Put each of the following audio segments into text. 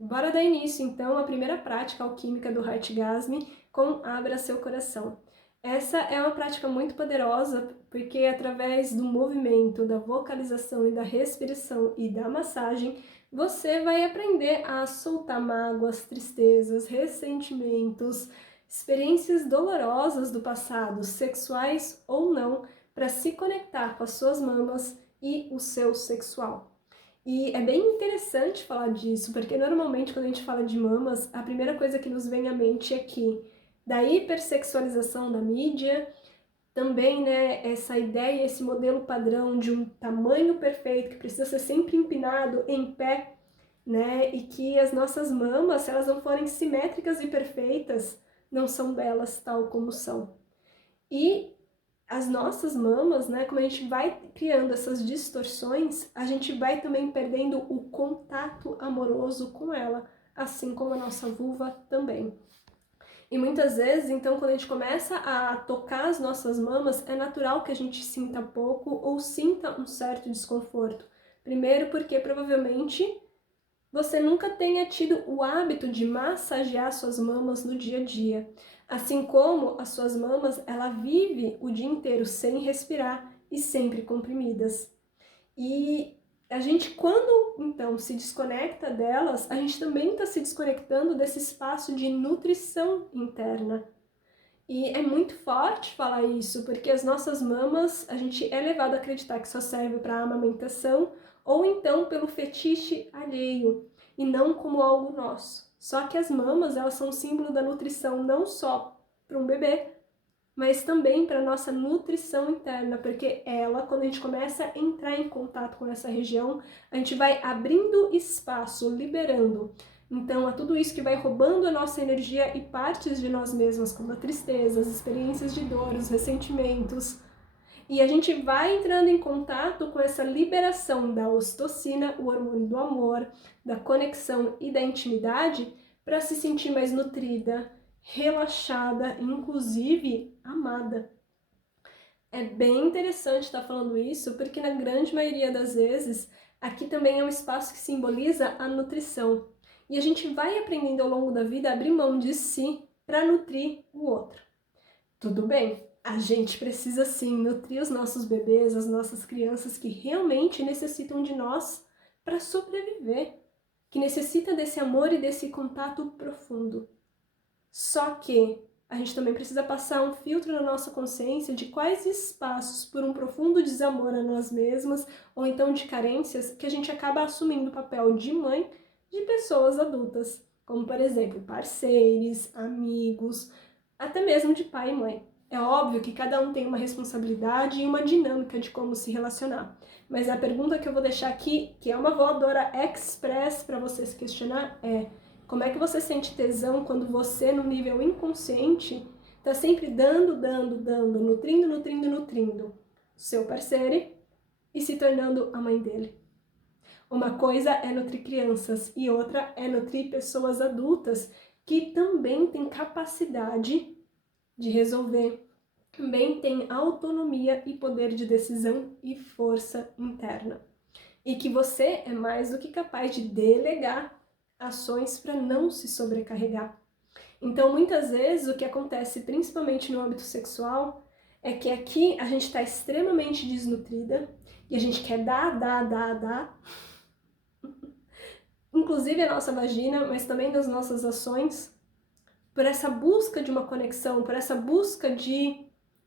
Bora dar início, então, à primeira prática alquímica do Heartgasm com Abra Seu Coração. Essa é uma prática muito poderosa porque através do movimento, da vocalização e da respiração e da massagem, você vai aprender a soltar mágoas, tristezas, ressentimentos, experiências dolorosas do passado, sexuais ou não, para se conectar com as suas mamas e o seu sexual. E é bem interessante falar disso, porque normalmente quando a gente fala de mamas, a primeira coisa que nos vem à mente é que da hipersexualização da mídia, também, né, essa ideia, esse modelo padrão de um tamanho perfeito que precisa ser sempre empinado em pé, né, e que as nossas mamas, se elas não forem simétricas e perfeitas, não são belas tal como são. E as nossas mamas, né, como a gente vai criando essas distorções, a gente vai também perdendo o contato amoroso com ela, assim como a nossa vulva também. E muitas vezes, então, quando a gente começa a tocar as nossas mamas, é natural que a gente sinta pouco ou sinta um certo desconforto. Primeiro porque provavelmente você nunca tenha tido o hábito de massagear suas mamas no dia a dia. Assim como as suas mamas, ela vive o dia inteiro sem respirar e sempre comprimidas. E a gente, quando então se desconecta delas, a gente também está se desconectando desse espaço de nutrição interna. E é muito forte falar isso, porque as nossas mamas, a gente é levado a acreditar que só serve para amamentação ou então pelo fetiche alheio e não como algo nosso. Só que as mamas, elas são um símbolo da nutrição não só para um bebê, mas também para nossa nutrição interna, porque ela, quando a gente começa a entrar em contato com essa região, a gente vai abrindo espaço, liberando. Então, é tudo isso que vai roubando a nossa energia e partes de nós mesmas, como a tristeza, as experiências de dor, os ressentimentos. E a gente vai entrando em contato com essa liberação da ocitocina, o hormônio do amor, da conexão e da intimidade, para se sentir mais nutrida, relaxada, inclusive amada. É bem interessante estar falando isso, porque na grande maioria das vezes, aqui também é um espaço que simboliza a nutrição. E a gente vai aprendendo ao longo da vida a abrir mão de si para nutrir o outro. Tudo bem, a gente precisa sim nutrir os nossos bebês, as nossas crianças que realmente necessitam de nós para sobreviver, que necessita desse amor e desse contato profundo. Só que a gente também precisa passar um filtro na nossa consciência de quais espaços, por um profundo desamor a nós mesmas, ou então de carências, que a gente acaba assumindo o papel de mãe de pessoas adultas, como por exemplo, parceiros, amigos, até mesmo de pai e mãe. É óbvio que cada um tem uma responsabilidade e uma dinâmica de como se relacionar. Mas a pergunta que eu vou deixar aqui, que é uma voadora express para você se questionar, é: como é que você sente tesão quando você, no nível inconsciente, está sempre dando, nutrindo seu parceiro e se tornando a mãe dele? Uma coisa é nutrir crianças e outra é nutrir pessoas adultas que também têm capacidade de resolver, também têm autonomia e poder de decisão e força interna. E que você é mais do que capaz de delegar ações para não se sobrecarregar. Então, muitas vezes, o que acontece, principalmente no âmbito sexual, é que aqui a gente está extremamente desnutrida e a gente quer dar, inclusive a nossa vagina, mas também das nossas ações, por essa busca de uma conexão, por essa busca de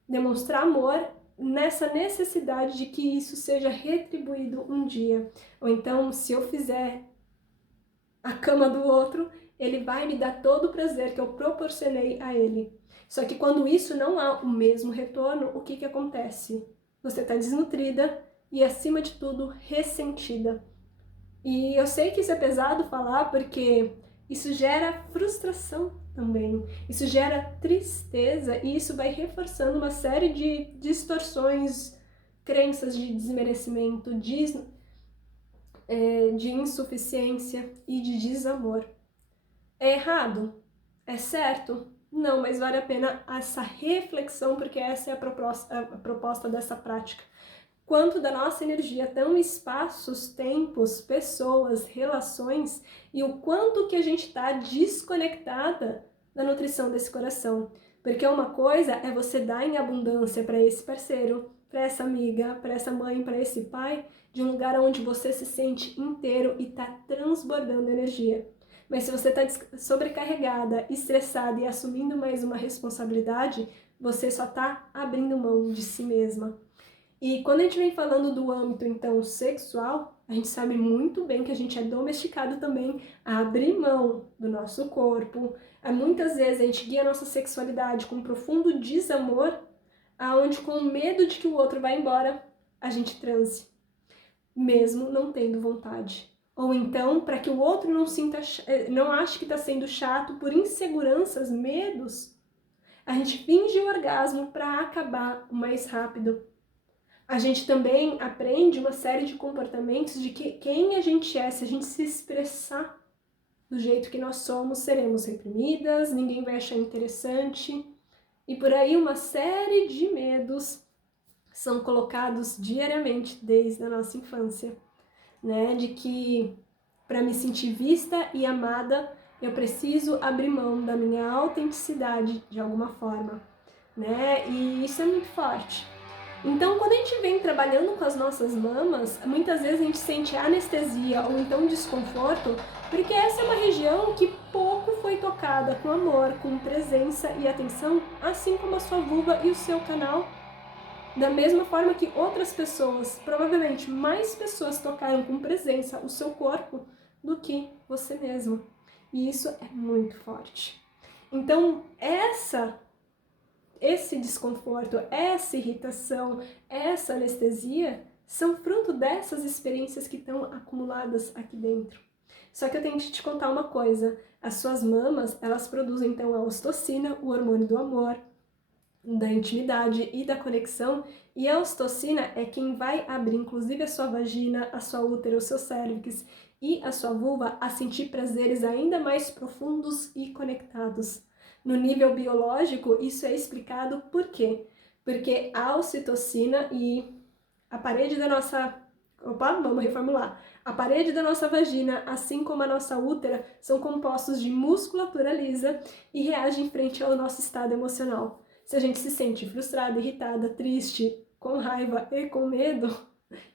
demonstrar amor, nessa necessidade de que isso seja retribuído um dia. Ou então, se eu fizer a cama do outro, ele vai me dar todo o prazer que eu proporcionei a ele. Só que quando isso não há o mesmo retorno, o que que acontece? Você está desnutrida e, acima de tudo, ressentida. E eu sei que isso é pesado falar porque isso gera frustração também. Isso gera tristeza e isso vai reforçando uma série de distorções, crenças de desmerecimento, de insuficiência e de desamor. É errado? É certo? Não, mas vale a pena essa reflexão, porque essa é a proposta dessa prática. quanto da nossa energia estão espaços, tempos, pessoas, relações e o quanto que a gente está desconectada da nutrição desse coração. Porque uma coisa é você dar em abundância para esse parceiro, para essa amiga, para essa mãe, para esse pai, de um lugar onde você se sente inteiro e está transbordando energia. Mas se você está sobrecarregada, estressada e assumindo mais uma responsabilidade, você só está abrindo mão de si mesma. E quando a gente vem falando do âmbito, então, sexual, a gente sabe muito bem que a gente é domesticado também a abrir mão do nosso corpo. Muitas vezes a gente guia a nossa sexualidade com um profundo desamor, aonde com medo de que o outro vá embora, a gente transe, mesmo não tendo vontade. Ou então, para que o outro não ache que está sendo chato por inseguranças, medos, a gente finge o orgasmo para acabar o mais rápido. A gente também aprende uma série de comportamentos de que quem a gente é, se a gente se expressar do jeito que nós somos, seremos reprimidas, ninguém vai achar interessante. E por aí uma série de medos são colocados diariamente desde a nossa infância, né? De que para me sentir vista e amada, eu preciso abrir mão da minha autenticidade de alguma forma, né? E isso é muito forte. Então, quando a gente vem trabalhando com as nossas mamas, muitas vezes a gente sente anestesia ou então desconforto, porque essa é uma região que pouco foi tocada com amor, com presença e atenção, assim como a sua vulva e o seu canal. Da mesma forma que outras pessoas, provavelmente mais pessoas tocaram com presença o seu corpo do que você mesmo. E isso é muito forte. Então, esse desconforto, essa irritação, essa anestesia são fruto dessas experiências que estão acumuladas aqui dentro. Só que eu tenho que te contar uma coisa, as suas mamas, elas produzem então a ocitocina, o hormônio do amor, da intimidade e da conexão, e a ocitocina é quem vai abrir inclusive a sua vagina, a sua útero, o seu cérvix e a sua vulva a sentir prazeres ainda mais profundos e conectados. No nível biológico, isso é explicado por quê? Porque a ocitocina e a parede da nossa... vamos reformular. A parede da nossa vagina, assim como a nossa útera, são compostos de musculatura lisa e reagem frente ao nosso estado emocional. Se a gente se sente frustrada, irritada, triste, com raiva e com medo,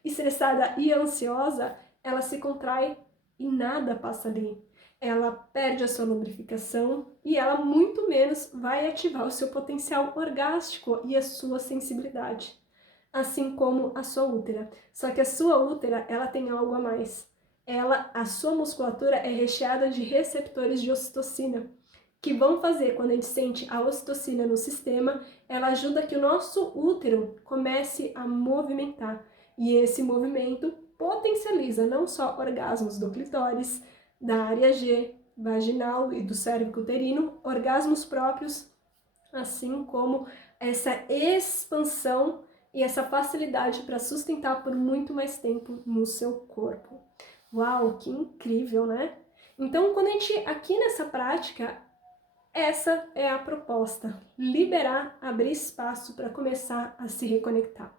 estressada e ansiosa, ela se contrai e nada passa ali. Ela perde a sua lubrificação e ela muito menos vai ativar o seu potencial orgástico e a sua sensibilidade, assim como a sua útera. Só que a sua útera, ela tem algo a mais. A sua musculatura é recheada de receptores de ocitocina, que vão fazer, quando a gente sente a ocitocina no sistema, ela ajuda que o nosso útero comece a movimentar. E esse movimento potencializa não só orgasmos do clitóris, da área G, vaginal e do cérvix uterino, orgasmos próprios, assim como essa expansão e essa facilidade para sustentar por muito mais tempo no seu corpo. Uau, que incrível, né? Então, quando a gente, aqui nessa prática, essa é a proposta, liberar, abrir espaço para começar a se reconectar.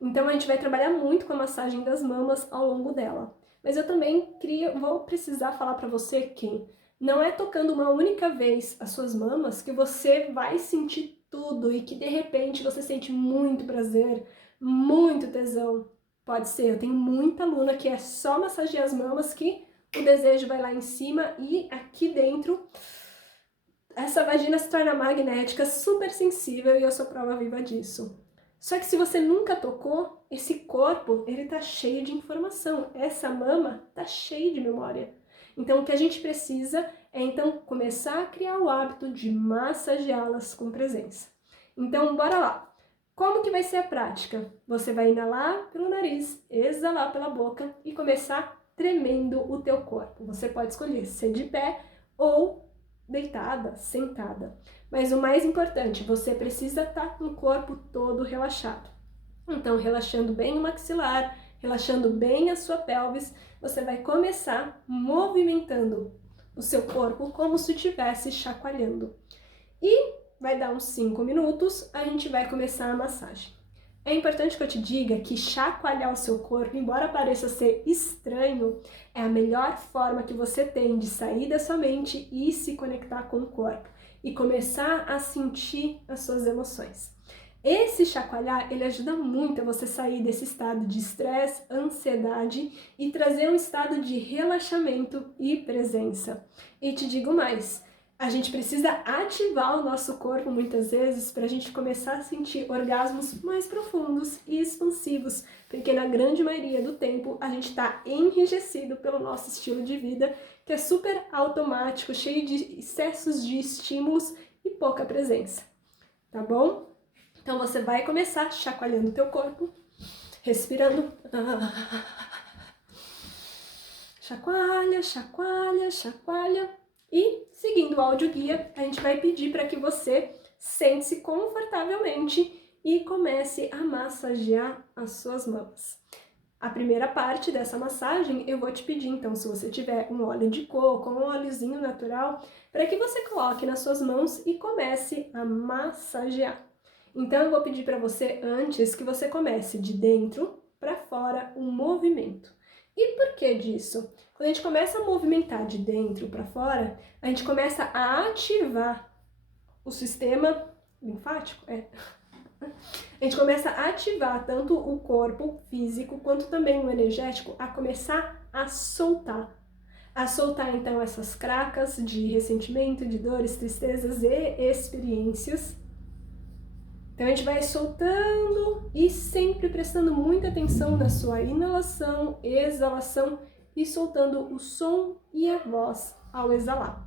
Então a gente vai trabalhar muito com a massagem das mamas ao longo dela. Mas eu também vou precisar falar para você que não é tocando uma única vez as suas mamas que você vai sentir tudo e que de repente você sente muito prazer, muito tesão. Pode ser, eu tenho muita aluna que é só massagear as mamas que o desejo vai lá em cima e aqui dentro essa vagina se torna magnética, super sensível e eu sou prova viva disso. Só que se você nunca tocou, esse corpo, ele tá cheio de informação. Essa mama tá cheia de memória. Então o que a gente precisa é então começar a criar o hábito de massageá-las com presença. Então bora lá. Como que vai ser a prática? Você vai inalar pelo nariz, exalar pela boca e começar tremendo o teu corpo. Você pode escolher ser de pé ou deitada, sentada. Mas o mais importante, você precisa estar com o corpo todo relaxado. Então, relaxando bem o maxilar, relaxando bem a sua pelvis, você vai começar movimentando o seu corpo como se estivesse chacoalhando. E vai dar uns 5 minutos, a gente vai começar a massagem. É importante que eu te diga que chacoalhar o seu corpo, embora pareça ser estranho, é a melhor forma que você tem de sair da sua mente e se conectar com o corpo e começar a sentir as suas emoções. Esse chacoalhar, ele ajuda muito a você sair desse estado de estresse, ansiedade e trazer um estado de relaxamento e presença. E te digo mais, a gente precisa ativar o nosso corpo muitas vezes para a gente começar a sentir orgasmos mais profundos e expansivos, porque na grande maioria do tempo a gente está enrijecido pelo nosso estilo de vida, que é super automático, cheio de excessos de estímulos e pouca presença, tá bom? Então você vai começar chacoalhando o teu corpo, respirando. Chacoalha, chacoalha, chacoalha. E, seguindo o áudio-guia, a gente vai pedir para que você sente-se confortavelmente e comece a massagear as suas mãos. A primeira parte dessa massagem eu vou te pedir, então, se você tiver um óleo de coco ou um óleozinho natural, para que você coloque nas suas mãos e comece a massagear. Então, eu vou pedir para você, antes, que você comece de dentro para fora um movimento. E por que disso? Quando a gente começa a movimentar de dentro para fora, a gente começa a ativar o sistema linfático, A gente começa a ativar tanto o corpo físico quanto também o energético a começar a soltar. A soltar então essas cracas de ressentimento, de dores, tristezas e experiências. Então a gente vai soltando e sempre prestando muita atenção na sua inalação, exalação e soltando o som e a voz ao exalar.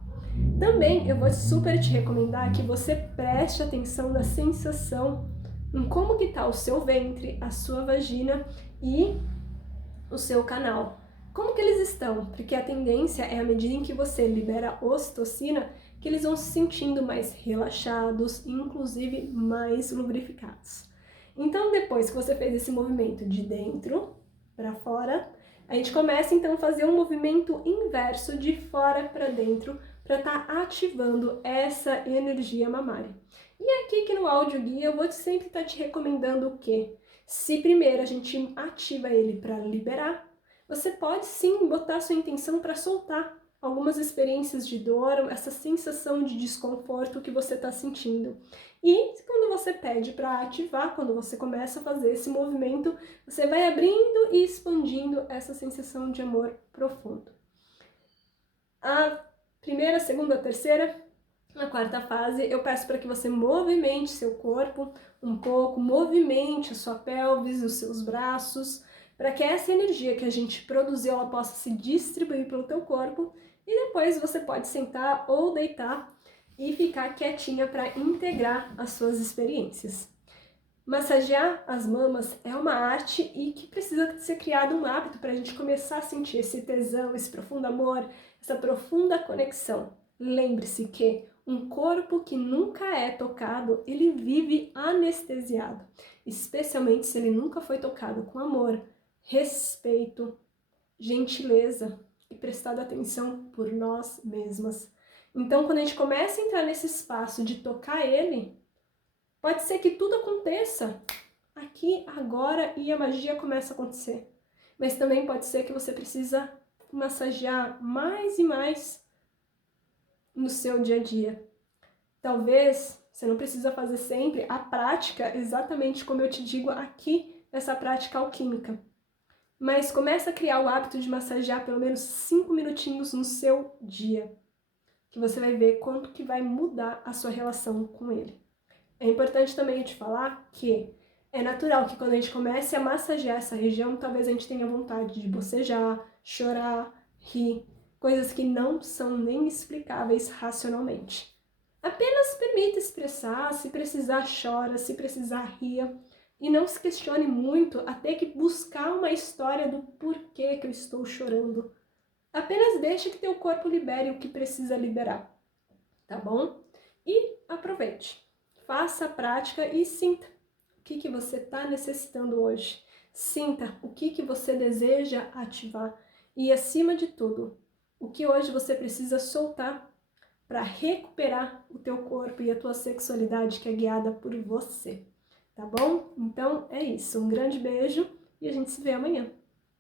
Também eu vou super te recomendar que você preste atenção na sensação, em como que está o seu ventre, a sua vagina e o seu canal. Como que eles estão? Porque a tendência é, à medida em que você libera ocitocina, que eles vão se sentindo mais relaxados, inclusive mais lubrificados. Então, depois que você fez esse movimento de dentro para fora, a gente começa então a fazer um movimento inverso de fora para dentro, para estar ativando essa energia mamária. E é aqui que no áudio guia eu vou sempre estar te recomendando o quê? Se primeiro a gente ativa ele para liberar, você pode sim botar sua intenção para soltar algumas experiências de dor, essa sensação de desconforto que você está sentindo. E quando você pede para ativar, quando você começa a fazer esse movimento, você vai abrindo e expandindo essa sensação de amor profundo. A primeira, segunda, terceira, a quarta fase, eu peço para que você movimente seu corpo um pouco, movimente a sua pelvis, os seus braços, para que essa energia que a gente produziu, ela possa se distribuir pelo teu corpo e depois você pode sentar ou deitar e ficar quietinha para integrar as suas experiências. Massagear as mamas é uma arte e que precisa ser criado um hábito para a gente começar a sentir esse tesão, esse profundo amor, essa profunda conexão. Lembre-se que um corpo que nunca é tocado, ele vive anestesiado, especialmente se ele nunca foi tocado com amor, respeito, gentileza e prestado atenção por nós mesmas. Então, quando a gente começa a entrar nesse espaço de tocar ele, pode ser que tudo aconteça aqui, agora, e a magia começa a acontecer. Mas também pode ser que você precisa massagear mais e mais no seu dia a dia. Talvez você não precisa fazer sempre a prática exatamente como eu te digo aqui, essa prática alquímica. Mas começa a criar o hábito de massagear pelo menos 5 minutinhos no seu dia, que você vai ver quanto que vai mudar a sua relação com ele. É importante também te falar que é natural que quando a gente comece a massagear essa região, talvez a gente tenha vontade de bocejar, chorar, rir, coisas que não são nem explicáveis racionalmente. Apenas permita expressar, se precisar chora, se precisar ria, e não se questione muito a ter que buscar uma história do porquê que eu estou chorando. Apenas deixe que teu corpo libere o que precisa liberar, tá bom? E aproveite, faça a prática e sinta o que você está necessitando hoje. Sinta o que você deseja ativar e, acima de tudo, o que hoje você precisa soltar para recuperar o teu corpo e a tua sexualidade que é guiada por você. tá bom? Então é isso, um grande beijo e a gente se vê amanhã.